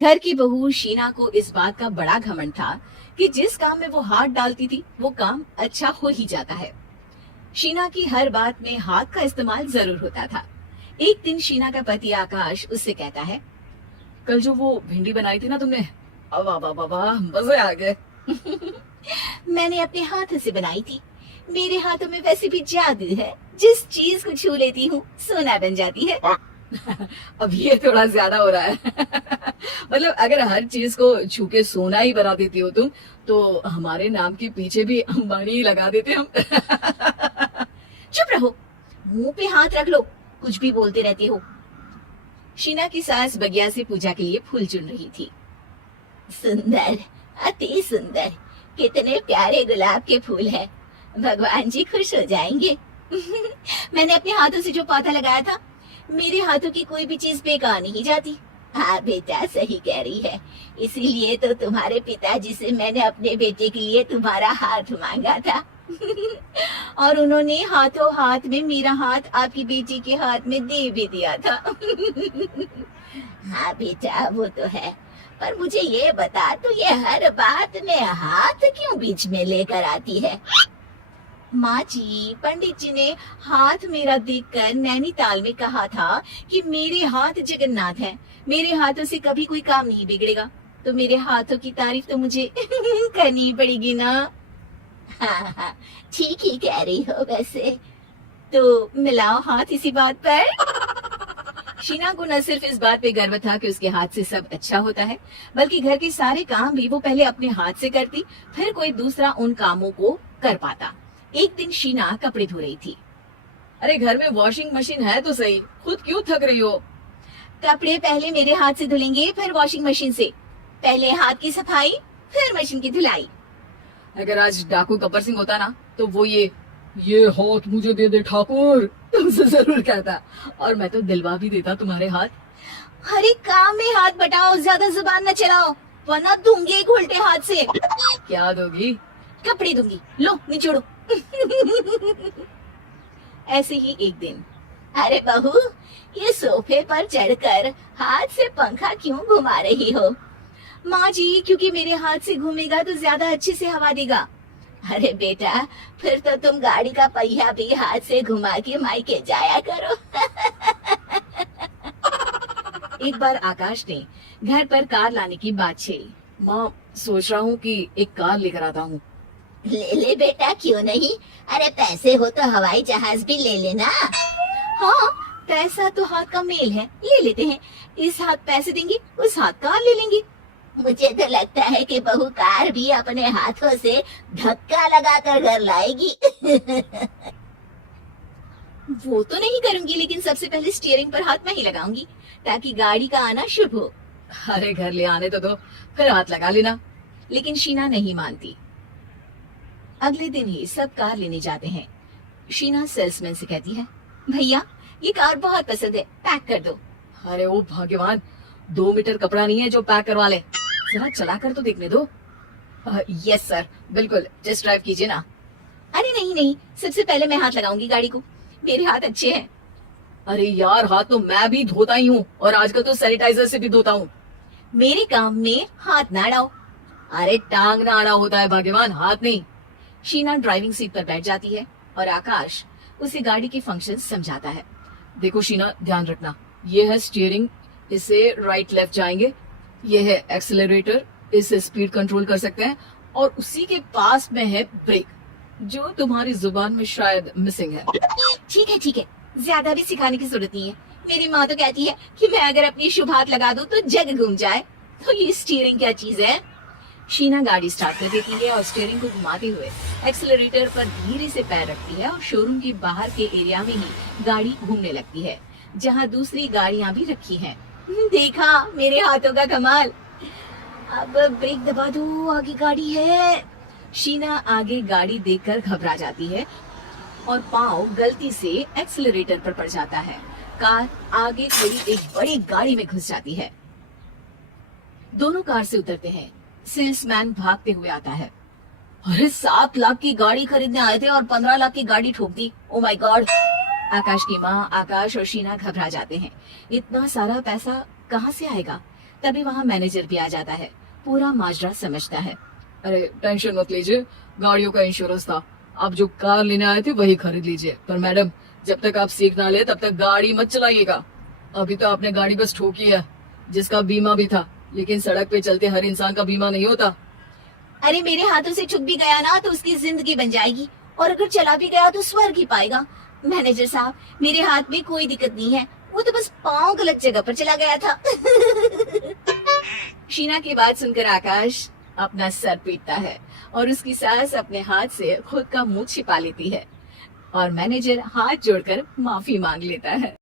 घर की बहू शीना को इस बात का बड़ा घमंड था कि जिस काम में वो हाथ डालती थी वो काम अच्छा हो ही जाता है। शीना की हर बात में हाथ का इस्तेमाल जरूर होता था। एक दिन शीना का पति आकाश उससे कहता है, कल जो वो भिंडी बनाई थी ना तुमने, वाह वाह वाह वाह, मजे आ गए। मैंने अपने हाथों से बनाई थी। मेरे हाथों में वैसे भी जादू है, जिस चीज को छू लेती हूँ सोना बन जाती है। अब ये थोड़ा ज्यादा हो रहा है। मतलब अगर हर चीज को छू के सोना ही बना देती हो तुम, तो हमारे नाम के पीछे भी अंबानी ही लगा देते हम। चुप रहो, मुंह पे हाथ रख लो, कुछ भी बोलते रहते हो। शीना की सास बगिया से पूजा के लिए फूल चुन रही थी। सुंदर, अति सुंदर, कितने प्यारे गुलाब के फूल हैं। भगवान जी खुश हो जाएंगे। मैंने अपने हाथों से जो पौधा लगाया था, मेरे हाथों की कोई भी चीज बेकार नहीं जाती। हाँ बेटा, सही कह रही है। इसीलिए तो तुम्हारे पिताजी से मैंने अपने बेटे के लिए तुम्हारा हाथ मांगा था। और उन्होंने हाथों हाथ में मेरा हाथ आपकी बेटी के हाथ में दे भी दिया था। हाँ बेटा, वो तो है। पर मुझे ये बता, तू ये हर बात में हाथ क्यों बीच में लेकर आती है? माँ जी, पंडित जी ने हाथ मेरा देखकर नैनीताल में कहा था कि मेरे हाथ जगन्नाथ हैं। मेरे हाथों से कभी कोई काम नहीं बिगड़ेगा। तो मेरे हाथों की तारीफ तो मुझे करनी पड़ेगी ना। हाँ हाँ, ठीक ही कह रही हो वैसे। तो मिलाओ हाथ इसी बात पर। शीना को न सिर्फ इस बात पे गर्व था कि उसके हाथ से सब अच्छा होता है, बल्कि घर के सारे काम भी वो पहले अपने हाथ से करती, फिर कोई दूसरा उन कामों को कर पाता। एक दिन शीना कपड़े धो रही थी। अरे घर में वॉशिंग मशीन है तो सही, खुद क्यों थक रही हो? कपड़े पहले मेरे हाथ से धुलेंगे, फिर वॉशिंग मशीन से। पहले हाथ की सफाई, फिर मशीन की धुलाई। अगर आज डाकू गब्बर सिंह होता ना, तो वो ये हाथ मुझे दे दे ठाकुर, तुमसे जरूर कहता, और मैं तो दिलवा भी देता तुम्हारे हाथ। हर एक काम में हाथ बटाओ, ज्यादा जुबान न चलाओ, वरना दूंगी एक उल्टे हाथ से। क्या दोगी? कपड़े दूंगी, लो निचोड़ो। ऐसे ही एक दिन, अरे बहू, ये सोफे पर चढ़कर हाथ से पंखा क्यों घुमा रही हो? माँ जी, क्योंकि मेरे हाथ से घूमेगा तो ज्यादा अच्छे से हवा देगा। अरे बेटा, फिर तो तुम गाड़ी का पहिया भी हाथ से घुमा के मायके जाया करो। एक बार आकाश ने घर पर कार लाने की बात छेड़ी। माँ, सोच रहा हूँ कि एक कार लेकर आता हूँ। ले ले बेटा, क्यों नहीं? अरे पैसे हो तो हवाई जहाज भी ले लेना। हाँ, पैसा तो हाथ का मेल है, ले लेते हैं। इस हाथ पैसे देंगे, उस हाथ कार ले लेंगे। मुझे तो लगता है कि बहू कार भी अपने हाथों से धक्का लगाकर घर लाएगी। वो तो नहीं करूंगी, लेकिन सबसे पहले स्टीयरिंग पर हाथ मैं ही लगाऊंगी, ताकि गाड़ी का आना शुभ हो। अरे घर ले आने तो दो, फिर हाथ लगा लेना। लेकिन शीना नहीं मानती। अगले दिन ही सब कार लेने जाते हैं। शीना सेल्समैन से कहती है, भैया ये कार बहुत पसंद है, पैक कर दो। अरे ओ भगवान, 2 मीटर कपड़ा नहीं है जो पैक करवा ले, जरा चला कर तो देखने दो। यस सर, बिल्कुल, टेस्ट ड्राइव कीजिए ना। अरे नहीं नहीं, सबसे पहले मैं हाथ लगाऊंगी गाड़ी को, मेरे हाथ अच्छे हैं। अरे यार, हाथ तो मैं भी धोता ही हूँ, और आजकल तो सैनिटाइजर से भी धोता हूँ। मेरे काम में हाथ ना अड़ाओ। अरे टांग ना अड़ा होता है भगवान, हाथ नहीं। शीना ड्राइविंग सीट पर बैठ जाती है और आकाश उसे गाड़ी के फंक्शन समझाता है। देखो शीना, ध्यान रखना, ये है स्टीयरिंग, इससे राइट लेफ्ट जाएंगे। ये है एक्सेलरेटर, इससे स्पीड कंट्रोल कर सकते हैं, और उसी के पास में है ब्रेक, जो तुम्हारी जुबान में शायद मिसिंग है। ठीक है, ज्यादा भी सिखाने की जरूरत नहीं है। मेरी माँ तो कहती है कि मैं अगर अपनी शुभ हाथ लगा दूं तो जग घूम जाए। तो ये स्टीयरिंग क्या चीज है? शीना गाड़ी स्टार्ट कर देती है और स्टीयरिंग को घुमाते हुए एक्सेलरेटर पर धीरे से पैर रखती है, और शोरूम के बाहर के एरिया में ही गाड़ी घूमने लगती है, जहाँ दूसरी गाड़ियाँ भी रखी हैं। देखा मेरे हाथों का कमाल। अब ब्रेक दबा दो, आगे गाड़ी है। शीना आगे गाड़ी देखकर घबरा जाती है और पाँव गलती से एक्सेलरेटर पर पड़ जाता है। कार आगे खड़ी एक बड़ी गाड़ी में घुस जाती है। दोनों कार से उतरते हैं। सेल्समैन भागते हुए आता है। अरे 7 लाख की गाड़ी खरीदने आए थे और 15 लाख की गाड़ी ठोक दी। Oh my God. आकाश की माँ, आकाश और शीना घबरा जाते हैं। इतना सारा पैसा कहाँ से आएगा? तभी वहाँ मैनेजर भी आ जाता है, पूरा माजरा समझता है। अरे टेंशन मत लीजिए, गाड़ियों का इंश्योरेंस था, आप जो कार लेने आए थे वही खरीद लीजिए। पर मैडम, जब तक आप सीख ना ले तब तक गाड़ी मत चलाइएगा। अभी तो आपने गाड़ी बस ठोकी है, जिसका बीमा भी था, लेकिन सड़क पे चलते हर इंसान का बीमा नहीं होता। अरे मेरे हाथों से छुप भी गया ना तो उसकी जिंदगी बन जाएगी, और अगर चला भी गया तो स्वर्ग ही पाएगा। मैनेजर साहब, मेरे हाथ में कोई दिक्कत नहीं है, वो तो बस पाँव गलत जगह पर चला गया था। शीना की बात सुनकर आकाश अपना सर पीटता है और उसकी सास अपने हाथ से खुद का मुंह छिपा लेती है और मैनेजर हाथ जोड़कर माफी मांग लेता है।